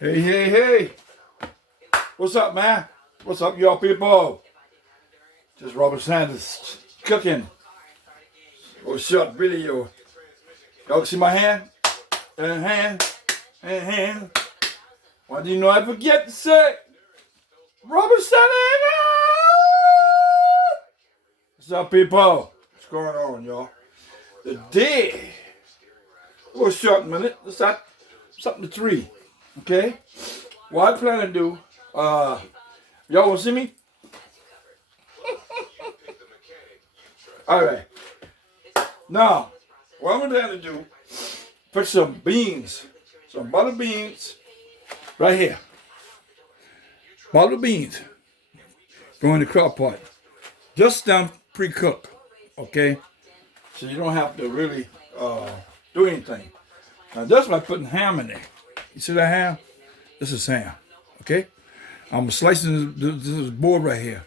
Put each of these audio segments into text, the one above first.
Hey, hey, hey. What's up, man? What's up, y'all people? Just Robert Sanders cooking. Or short video. Y'all see my hand? And hand. Why do you know I forget to say? Robert Sanders! What's up, people? What's going on, y'all? The day. A little short minute. Let's start something to 3. Okay? What I plan to do, y'all want to see me? Alright. Now, what I'm going to do, put some beans, some butter beans, right here. Butter beans. Go in the crock pot. Just them pre-cooked. Okay? So you don't have to really do anything. Now that's why I'm putting ham in there. You see that ham? This is ham. Okay? I'm slicing this board right here.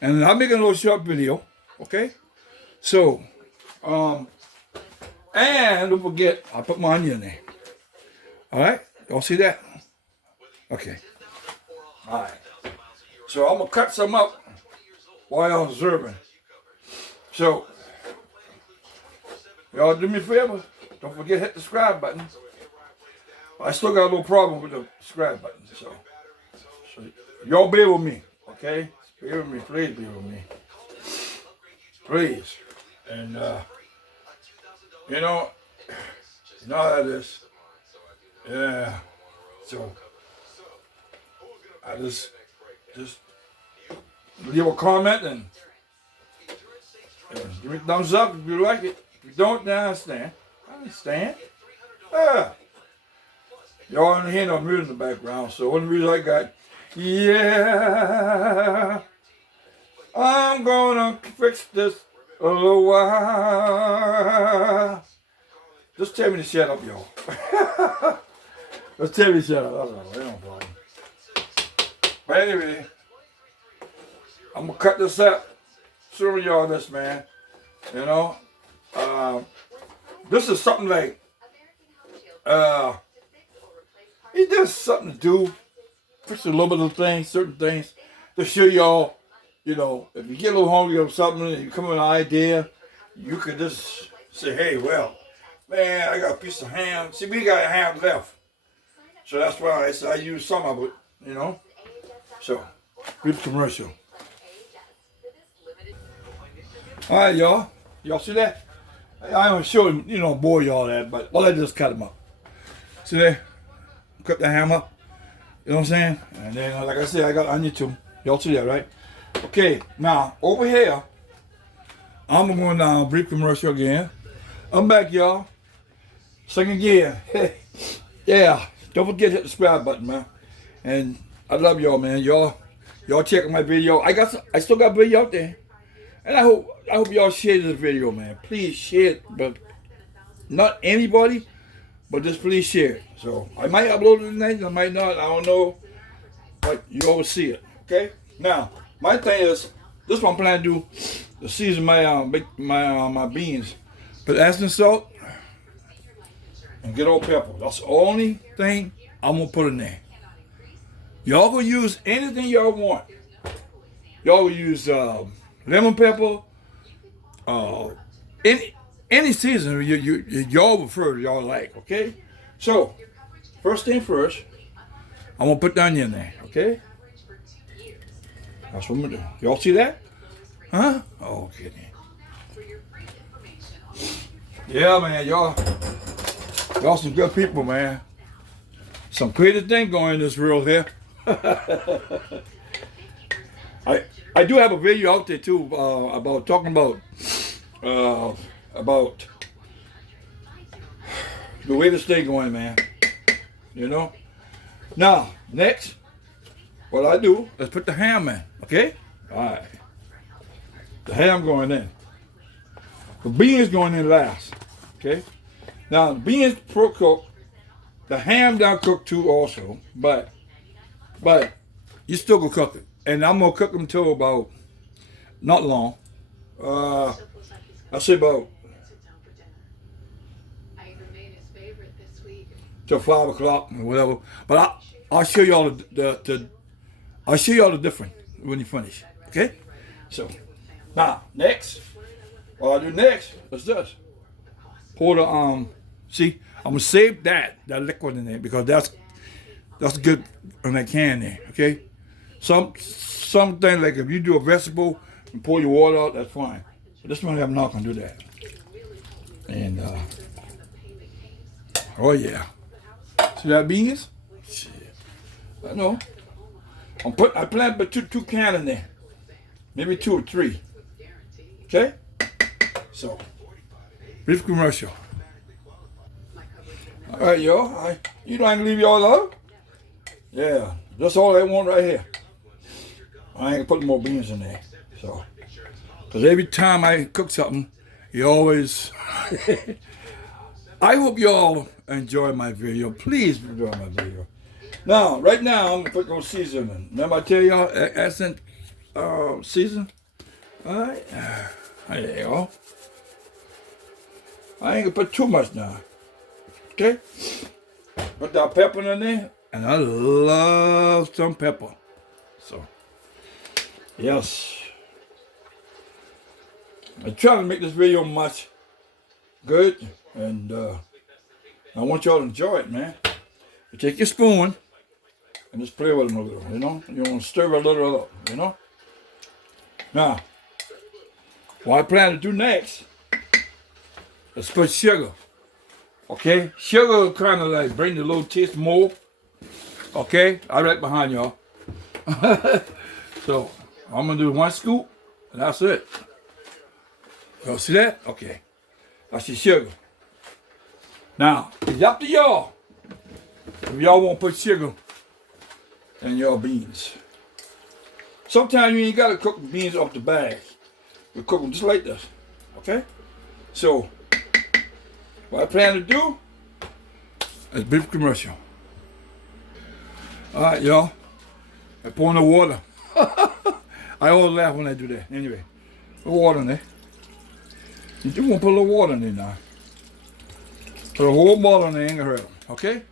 And I'm making a little short video. Okay? So, and don't forget, I put my onion in there. Alright? Y'all see that? Okay. Alright. So I'm going to cut some up while I'm observing. So, y'all do me a favor. Don't forget to hit the subscribe button. I still got a little problem with the subscribe button. So y'all bear with me. Okay? Bear with me. Please bear with me. Please. And, you know how it is. Yeah. So, I just leave a comment and give me a thumbs up if you like it. If you don't, then I understand. Y'all don't hear no music in the background, so one music I got, yeah, I'm gonna fix this a little while. Just tell me to shut up, y'all. Just tell me to shut up. That's all. Ain't no problem. But anyway, I'm gonna cut this up. Show y'all this, man. You know, this is something like, it's just something to do. Just a little bit of things, certain things, to show y'all, you know, if you get a little hungry or something and you come with an idea, you could just say, hey, well, man, I got a piece of ham. See, we got ham left. So that's why I use some of it, you know. So, good commercial. All right, y'all. Y'all see that? I don't show him, you know, bore y'all that, but all I just cut them up. See there? Cut the ham up. You know what I'm saying? And then, like I said, I got onion too. Y'all see that, right? Okay, now, over here, I'm going down, brief commercial again. I'm back, y'all. Sing again. Yeah, don't forget to hit the subscribe button, man. And I love y'all, man. Y'all check my video. I still got video out there. And I hope y'all share this video, man. Please share it, but not anybody, but just please share it. So I might upload it tonight, I might not. I don't know, but you always see it. Okay. Now my thing is, this is what I'm planning to do: to season my my beans. Put Epsom salt and good old pepper. That's the only thing I'm gonna put in there. Y'all can use anything y'all want. Y'all will use lemon pepper, any season y'all prefer, y'all like, okay? So, first thing first, I'm gonna put the onion in there, okay? That's what I'm gonna do. Y'all see that? Huh? Oh, okay then. Yeah, man, y'all some good people, man. Some crazy thing going in this world here. I do have a video out there too about talking about the way this thing going, man. You know. Now next, what I do is put the ham in. Okay. All right. The ham going in. The beans going in last. Okay. Now the beans pro-cooked. The ham down cooked too also, but you still gonna cook it. And I'm gonna cook them till about, not long. I say about till 5 o'clock or whatever. But I'll show y'all I'll show y'all the difference when you finish. Okay? So now next, what I'll do next is this. Pour the see, I'm gonna save that liquid in there because that's good in that can there. Okay? Something like if you do a vegetable and pour your water out, that's fine. But this one I'm not gonna do that. And oh yeah. See that beans? Shit. I know. I plan to put two cans in there. Maybe 2 or 3. Okay? So, brief commercial. Alright, y'all. You know I can leave y'all alone? Yeah. That's all I want right here. I ain't gonna put more beans in there. So, because every time I cook something, you always... I hope y'all enjoy my video. Please enjoy my video. Now, right now, I'm gonna put those seasoning. Remember I tell y'all, accent season? Alright. There you go. I ain't gonna put too much now. Okay? Put that pepper in there. And I love some pepper. So, yes. I'm trying to make this video much good. And I want y'all to enjoy it, man. You take your spoon and just play with them a little, you know? You want to stir it a little up, you know? Now, what I plan to do next is put sugar. Okay? Sugar kind of like bring the little taste more. Okay? I'm right behind y'all. So, I'm going to do 1 scoop, and that's it. Y'all see that? Okay. That's your sugar. Now, it's up to y'all if y'all want to put sugar in your beans. Sometimes you ain't got to cook the beans off the bag. You cook them just like this. Okay? So, what I plan to do is brief commercial. Alright, y'all. I pour in the water. I always laugh when I do that. Anyway, put water in there. You do want to put a little water in there now. Put a whole bottle in there, ain't gonna hurt them. Okay?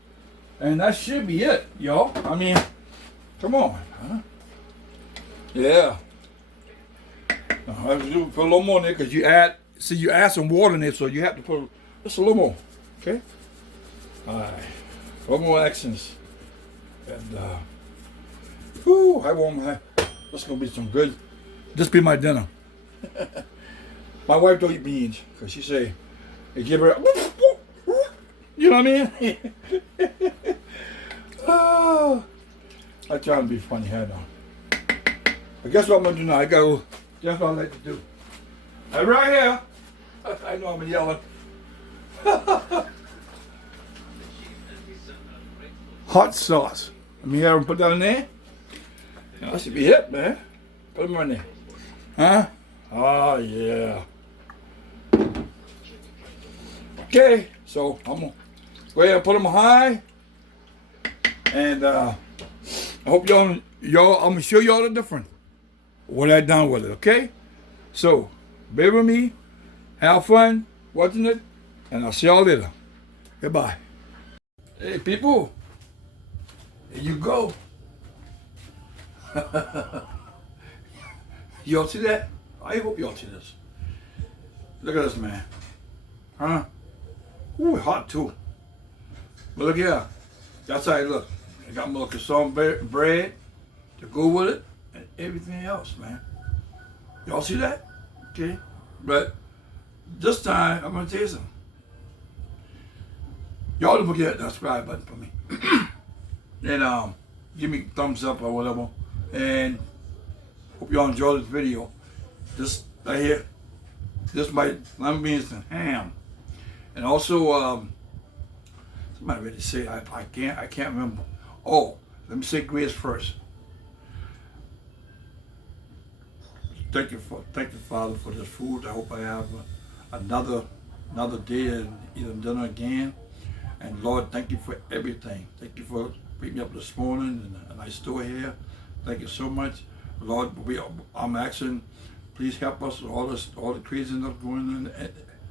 And that should be it, y'all. I mean, come on. Huh? Yeah. I have to do put a little more in there because you add some water in there, so you have to put just a little more. Okay? Alright. A little more accents. And whew, I want my this gonna be some good. This be my dinner. My wife don't eat beans because she say they give her you know what I mean? Oh, I try to be funny here now. But guess what I'm gonna do now? I gotta guess what I like to do. And right here, I know I'm yelling. Hot sauce. Let me have them put that in there. Now, that should be it, man. Put them in there. Huh? Oh, yeah. Okay, so I'm going to go ahead and put them high. And I hope y'all, I'm going to show y'all the difference. What I done with it, okay? So, bear with me. Have fun watching it. And I'll see y'all later. Goodbye. Hey, people. There you go. Y'all see that? I hope y'all see this. Look at this, man. Huh? Ooh, hot too. But look here. That's how it look. I got my croissant bread to go with it and everything else, man. Y'all see that? Okay. But this time, I'm going to tell you something. Y'all don't forget that subscribe button for me. And give me thumbs up or whatever. And hope y'all enjoy this video. This right here, this my lemon beans and ham. And also, somebody already say I can't remember. Oh, let me say grace first. Thank you, Father, for this food. I hope I have another day and eat dinner again. And Lord, thank you for everything. Thank you for waking me up this morning and I still here. Thank you so much, Lord. I'm asking, please help us with all the craziness going on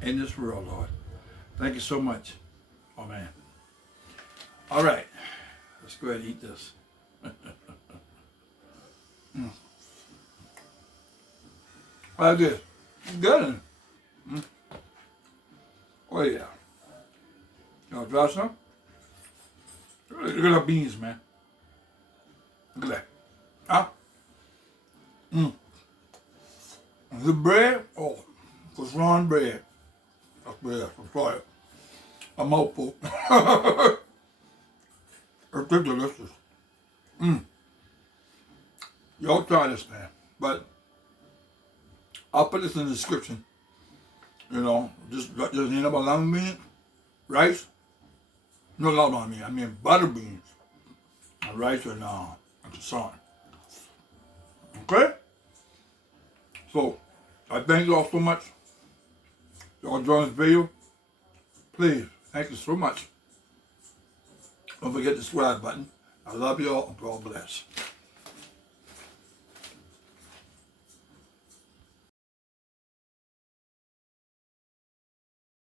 in this world, Lord. Thank you so much. Amen. All right, Let's go ahead and eat this. Like this. Good. Oh yeah. You want to try some? Look at the beans, man. Look at that. Huh? The bread, oh, for strong bread. That's bread, I'm sorry. A mouthful. It's delicious. Y'all try this, man. But I'll put this in the description. You know, just ain't about lima beans, rice. No, lima beans. I mean butter beans, and rice and salt. Okay. So I thank y'all so much. Y'all join this video. Please, thank you so much. Don't forget the subscribe button. I love y'all and God bless.